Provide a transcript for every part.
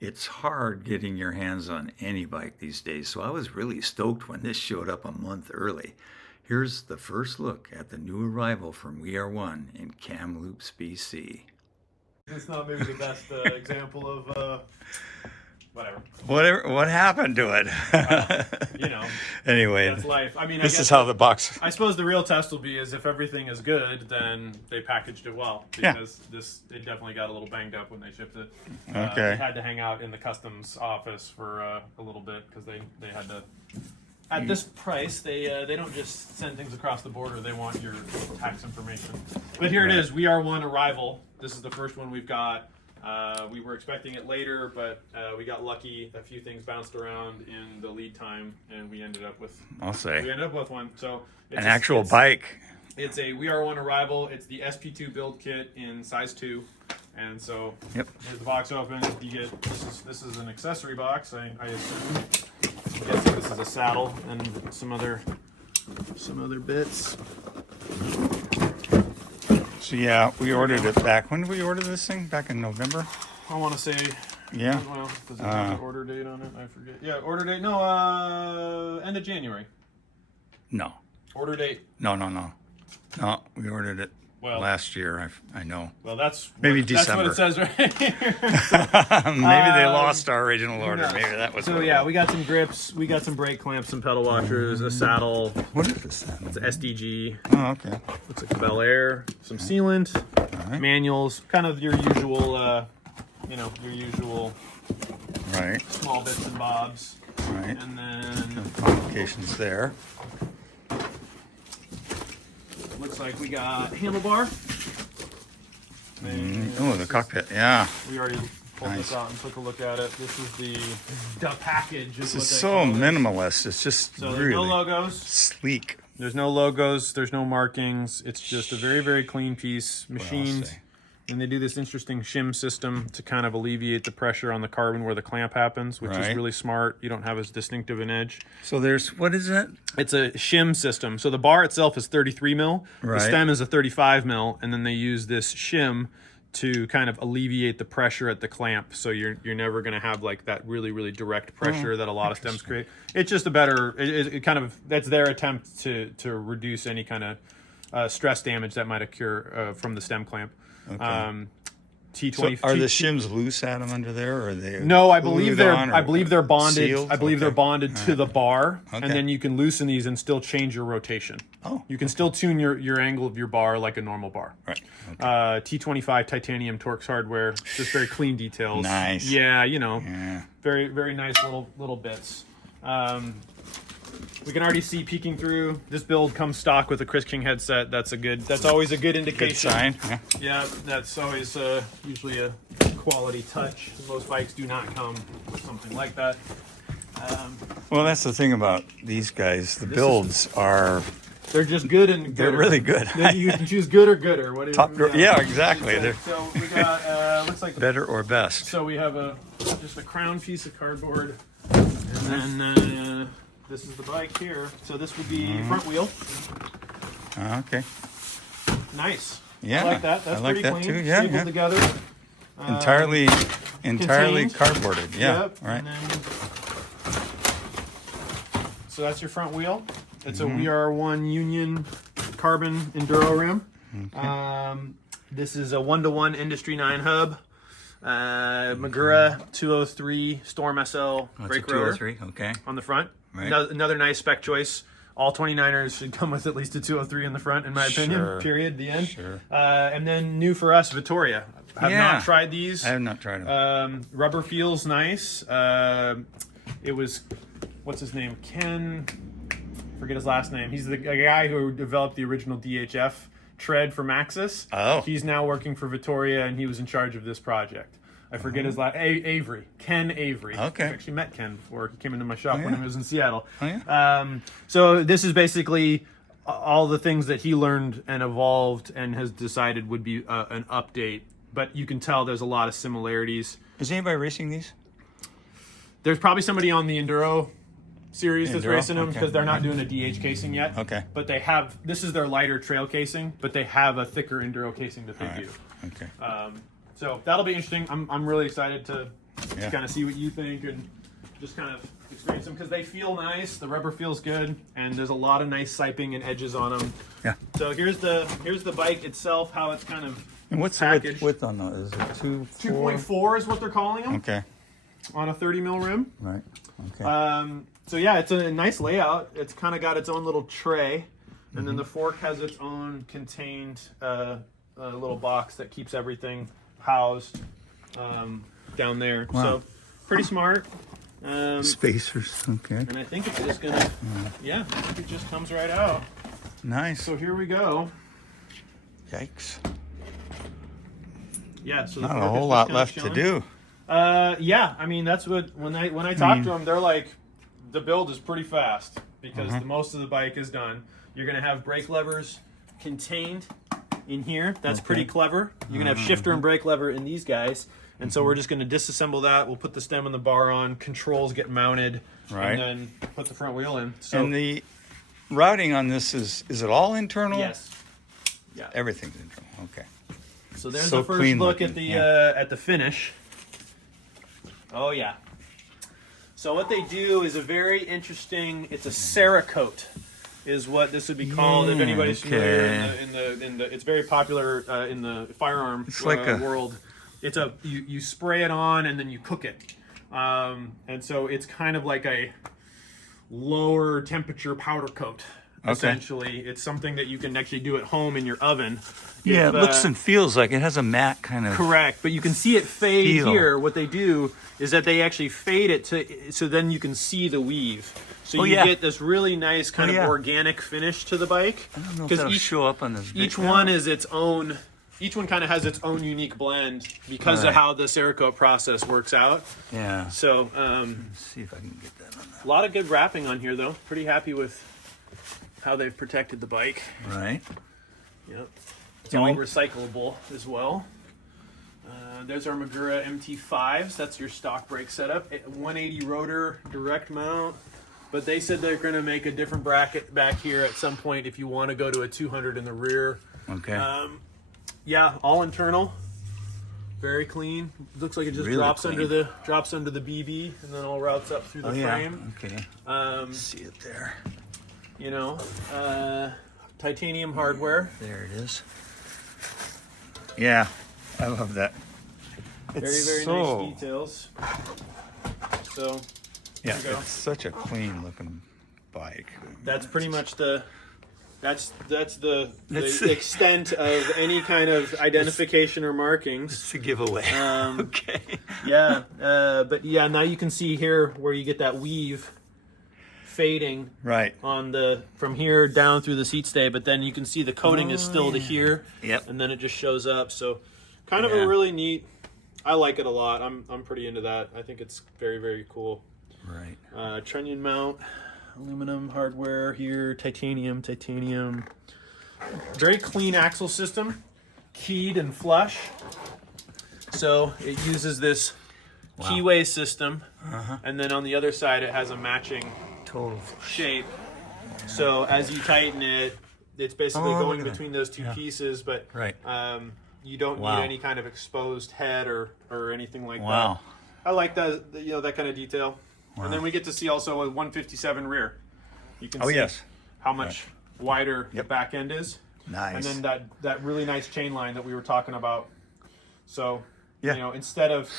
It's hard getting your hands on any bike these days, so I was really stoked when this showed up a month early. Here's the first look at the new arrival from WeAreOne in Kamloops, BC. It's not maybe the best example of whatever. What happened to it? You know, Anyway, that's life. I mean, this is how the box. I suppose the real test will be is if everything is good, then they packaged it well, because it definitely got a little banged up when they shipped it. Okay. It had to hang out in the customs office for a little bit because they had to. At this price, they don't just send things across the border. They want your tax information. But here it is. WeAreOne arrival. This is the first one we've got. We were expecting it later, but we got lucky. A few things bounced around in the lead time, and we ended up with. One. So it's An actual bike. It's a WeAreOne arrival. It's the SP2 build kit in size 2, and so Yep. here's the box open. You get this is an accessory box. I assume. I'm guessing this is a saddle and some other bits. So yeah, we ordered it back. When did we order this thing? Back in November? I want to say. Yeah. Well, does it have an order date on it? I forget. Yeah, order date. No, end of January. No. Order date. No, we ordered it last year. I know. Well, that's maybe December. That's what it says right here. Maybe they lost our original order. No. Maybe that was. So yeah, we got some grips, we got some brake clamps, some pedal washers, a saddle. What is this? It's an SDG. Oh, okay. Looks like Bel Air. Some sealant, manuals, kind of your usual, Right. small bits and bobs. Right. And then Complications there. looks like we got handlebar. Oh, the cockpit. Yeah. We already pulled this out and took a look at it. This is the package. This is so minimalist. It's just So there's really no logos. sleek. There's no logos. There's no markings. It's just a very, very clean piece, machined. And they do this interesting shim system to kind of alleviate the pressure on the carbon where the clamp happens, which is really smart. You don't have as distinctive an edge. So there's, what is it? It's a shim system. So the bar itself is 33 mil. The stem is a 35 mil. And then they use this shim to kind of alleviate the pressure at the clamp. So you're never going to have like that really, really direct pressure that a lot of stems create. It's just a better, it kind of, that's their attempt to reduce any kind of stress damage that might occur from the stem clamp. Okay. T20. So are the shims loose, Adam, under there, or are they? No, I believe they're bonded. Sealed? I believe they're bonded to the bar, Okay. and then you can loosen these and still change your rotation. Oh, You can still tune your angle of your bar like a normal bar. right. T25 titanium Torx hardware, just very clean details. Nice. Yeah, Yeah. very, very nice little bits. We can already see peeking through. This build comes stock with a Chris King headset. That's always a good indication. Good sign. Yeah. Yeah, that's always usually a quality touch. Most bikes do not come with something like that. Well, that's the thing about these guys. The builds are. They're just good and gooder. They're really good. You can choose good or gooder. What do you? Top, yeah, exactly. They're So we got looks like better or best. So we have just a crown piece of cardboard, and then this is the bike here. So this would be front wheel. Okay. Nice. Yeah, I like that. That's I like pretty that clean. too. Yeah, Stapled yeah. together. Entirely contained. cardboarded. Yeah. Yep. Right. And then, so that's your front wheel. It's a WeAreOne Union carbon enduro rim. Okay. This is a 1-to-1 Industry 9 hub. Magura 203 Storm SL brake rotor 203. Okay. on the front. Right. Another nice spec choice. All 29ers should come with at least a 203 in the front, in my opinion. Sure. Period. The end. Sure. And then new for us, Vittoria. Have not tried these. I have not tried them. Rubber feels nice. It was, what's his name? Ken, forget his last name. He's the guy who developed the original DHF tread for Maxxis. Oh. He's now working for Vittoria, and he was in charge of this project. I forget his last Avery. Ken Avery. Okay. I actually met Ken before. He came into my shop when yeah. I was in Seattle. Oh, yeah? So this is basically all the things that he learned and evolved and has decided would be an update. But you can tell there's a lot of similarities. Is anybody racing these? There's probably somebody on the Enduro series that's Enduro? racing them because Okay. they're not doing a DH casing yet. Okay. But they have, this is their lighter trail casing, but they have a thicker Enduro casing that they All right. do. Okay. So that'll be interesting. I'm really excited to to kind of see what you think and just kind of experience them, because they feel nice. The rubber feels good, and there's a lot of nice siping and edges on them. Yeah. So here's the bike itself, how it's kind of And what's the packaged. width on those? Is it 2.4 is what they're calling them. Okay. On a 30 mil rim. Right. Okay. So yeah, it's a nice layout. It's kind of got its own little tray, and then the fork has its own contained little box that keeps everything housed down there. Wow. So pretty smart. Spacers. Okay. And I think it's just gonna, yeah, I think it just comes right out. Nice. So here we go. Yikes. Yeah, so the Not a fork is whole just lot kinda left to chilling. do. Yeah, I mean that's what when I talk to them, they're like, the build is pretty fast because most of the bike is done. You're gonna have brake levers contained in here. That's pretty clever. You're gonna have shifter and brake lever in these guys, and so we're just gonna disassemble that. We'll put the stem and the bar on. Controls get mounted, Right. and then put the front wheel in. So And the routing on this is it all internal? yes, yeah. Everything's internal. Okay. So there's So the first clean look looking, at the finish. Oh yeah. So what they do is a very interesting. It's a Cerakote, is what this would be called if anybody's familiar in the. It's very popular in the firearm It's like a- world. It's you spray it on and then you cook it, and so it's kind of like a lower temperature powder coat. Okay. Essentially, it's something that you can actually do at home in your oven. Yeah, If, it looks and feels like it has a matte kind of. correct, but you can see it fade Feel. here. What they do is that they actually fade it so then you can see the weave. So Oh, you yeah. get this really nice kind yeah. of organic finish to the bike. I don't know if Because that'll show up on this. each big- one is its own. Each one kind of has its own unique blend because Right. of how the Cerakote process works out. Yeah. So Let's see if I can get that on a lot of good wrapping on here, though. Pretty happy with how they've protected the bike. that. Right. Yep. It's Can all we- recyclable as well. There's our Magura MT5s. That's your stock brake setup. 180 rotor direct mount. But they said they're going to make a different bracket back here at some point if you want to go to a 200 in the rear. Okay. Yeah, all internal. Very clean. Looks like it just Really drops clean. under the BB and then all routes up through the oh yeah. frame. Okay. See it there. You know, titanium hardware. There it is. Yeah, I love that. Very, It's very so, nice details. So Yeah, There you go. it's such a clean looking bike. that's pretty much the that's the That's- extent of any kind of identification or markings. It's a giveaway. Okay. Yeah, but yeah, now you can see here where you get that weave fading Right. on the from here down through the seat stay, but then you can see the coating is still to here. Yep. And then it just shows up. So kind of Yeah. a really neat. I like it a lot. I'm pretty into that. I think it's very, very cool. Right. Trunnion mount, aluminum hardware here, titanium. Very clean axle system, keyed and flush. So it uses this keyway system, and then on the other side it has a matching Total. shape. So as you tighten it, it's basically Oh, going look at between that. those two pieces, but Right. you don't Wow. need any kind of exposed head or anything like Wow. that. I like that, that kind of detail. And then we get to see also a 157 rear. You can Oh see yes. how much wider the Yep. back end is. Nice. And then that really nice chain line that we were talking about. So, Yeah. you know, instead of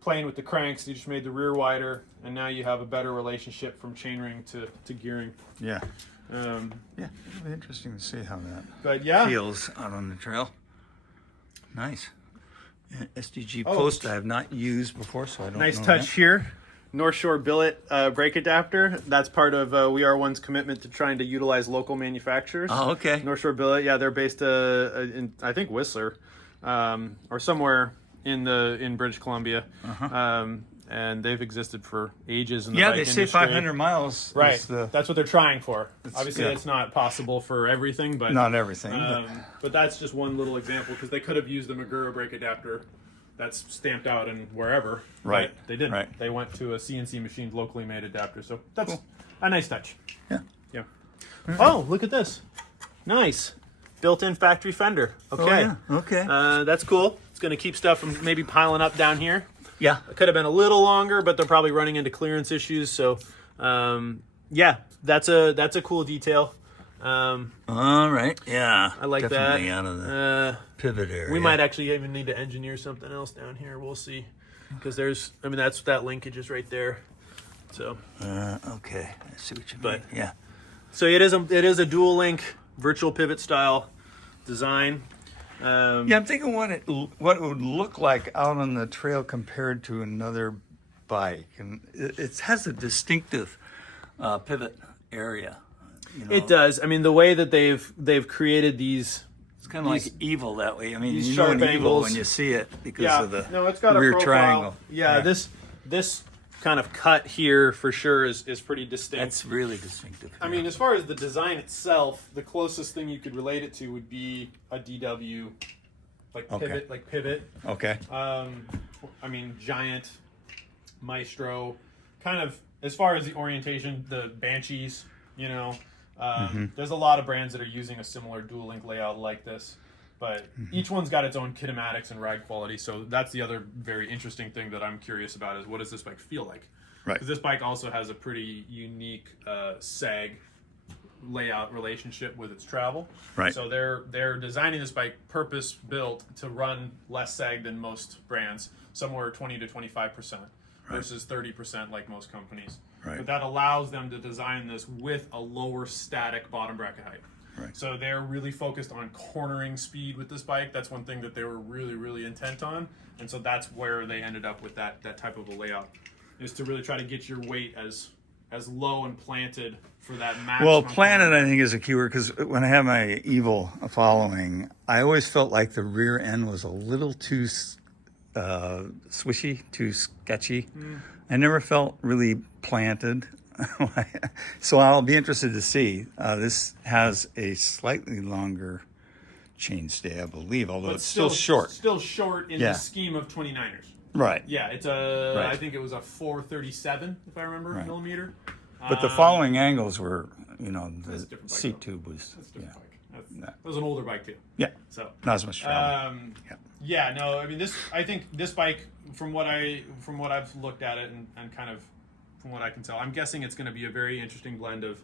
playing with the cranks, you just made the rear wider, and now you have a better relationship from chainring to gearing. Yeah. Um, Yeah. It'll be interesting to see how that but yeah, feels out on the trail. Nice. And SDG Oh. post I have not used before, so I don't nice know touch that. here. North Shore billet brake adapter. That's part of WeAreOne's commitment to trying to utilize local manufacturers. Oh, okay. North Shore billet, yeah, they're based in I think Whistler, or somewhere in British Columbia, and they've existed for ages in the Yeah, bike they say industry. 500 miles. Right, Is the, that's what they're trying for. Obviously, yeah. it's not possible for everything, but not everything. But but that's just one little example because they could have used the Magura brake adapter that's stamped out in wherever. Right, but they didn't. right. They went to a CNC machined, locally made adapter. So that's a nice touch. yeah. Yeah. Oh, look at this. Nice. Built-in factory fender. Okay. Oh, yeah. Okay. That's cool. It's going to keep stuff from maybe piling up down here. Yeah. It could have been a little longer, but they're probably running into clearance issues. So, yeah, that's a cool detail. All right. Yeah. I like Definitely that. out of the pivot area. We might actually even need to engineer something else down here. We'll see, because that linkage is right there. So. Okay. I see what you mean. Yeah. So it is a dual link virtual pivot style design. Yeah, I'm thinking what it would look like out on the trail compared to another bike, and it has a distinctive pivot area. You know? It does. I mean, the way that they've created these. It's kind of like evil that way. I mean, these you know sharp an evil angles. when you see it because of the it's got rear a profile. triangle. Yeah, this kind of cut here for sure is pretty distinct. That's really distinctive. I mean, as far as the design itself, the closest thing you could relate it to would be a DW, pivot. Okay. I mean, Giant, Maestro, kind of as far as the orientation, the Banshees. You know, there's a lot of brands that are using a similar dual link layout like this. But each one's got its own kinematics and ride quality, so that's the other very interesting thing that I'm curious about is what does this bike feel like? Right. Because this bike also has a pretty unique sag layout relationship with its travel. Right. So they're designing this bike purpose built to run less sag than most brands, somewhere 20 to 25% versus 30% like most companies. Right. But that allows them to design this with a lower static bottom bracket height. Right. So they're really focused on cornering speed with this bike. That's one thing that they were really, really intent on. And so that's where they ended up with that type of a layout, is to really try to get your weight as low and planted for that maximum. Well, planted, I think, is a keyword, because when I had my Evil following, I always felt like the rear end was a little too swishy, too sketchy. I never felt really planted. So I'll be interested to see. This has a slightly longer chainstay, I believe, although it's still short. Still short in the scheme of 29ers. Right. Yeah, it's I think it was a 437, if I remember, millimeter. But the following angles were, the seat tube was. That's a different bike. That was an older bike too. Yeah. So not as much travel. Yeah, no, I mean I think this bike, from what I've looked at it and kind of from what I can tell, I'm guessing it's going to be a very interesting blend of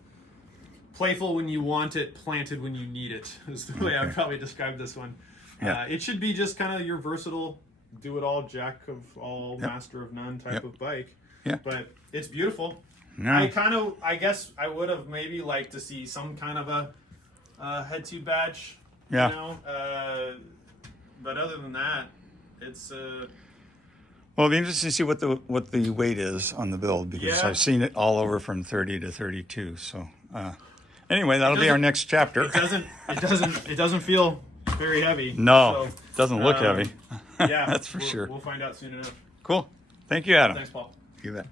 playful when you want it, planted when you need it, is the way I'd probably describe this one. Yeah. It should be just kind of your versatile, do-it-all, jack of all, master of none type of bike. Yeah. But it's beautiful. No. I guess I would have maybe liked to see some kind of a head tube badge. Yeah. You know? But other than that, it's... Well, it'll be interesting to see what the weight is on the build, because I've seen it all over from 30 to 32. So anyway, that'll be our next chapter. It doesn't feel very heavy. No, so, it doesn't look heavy. Yeah, That's for sure. We'll find out soon enough. Cool. Thank you, Adam. Thanks, Paul. You bet.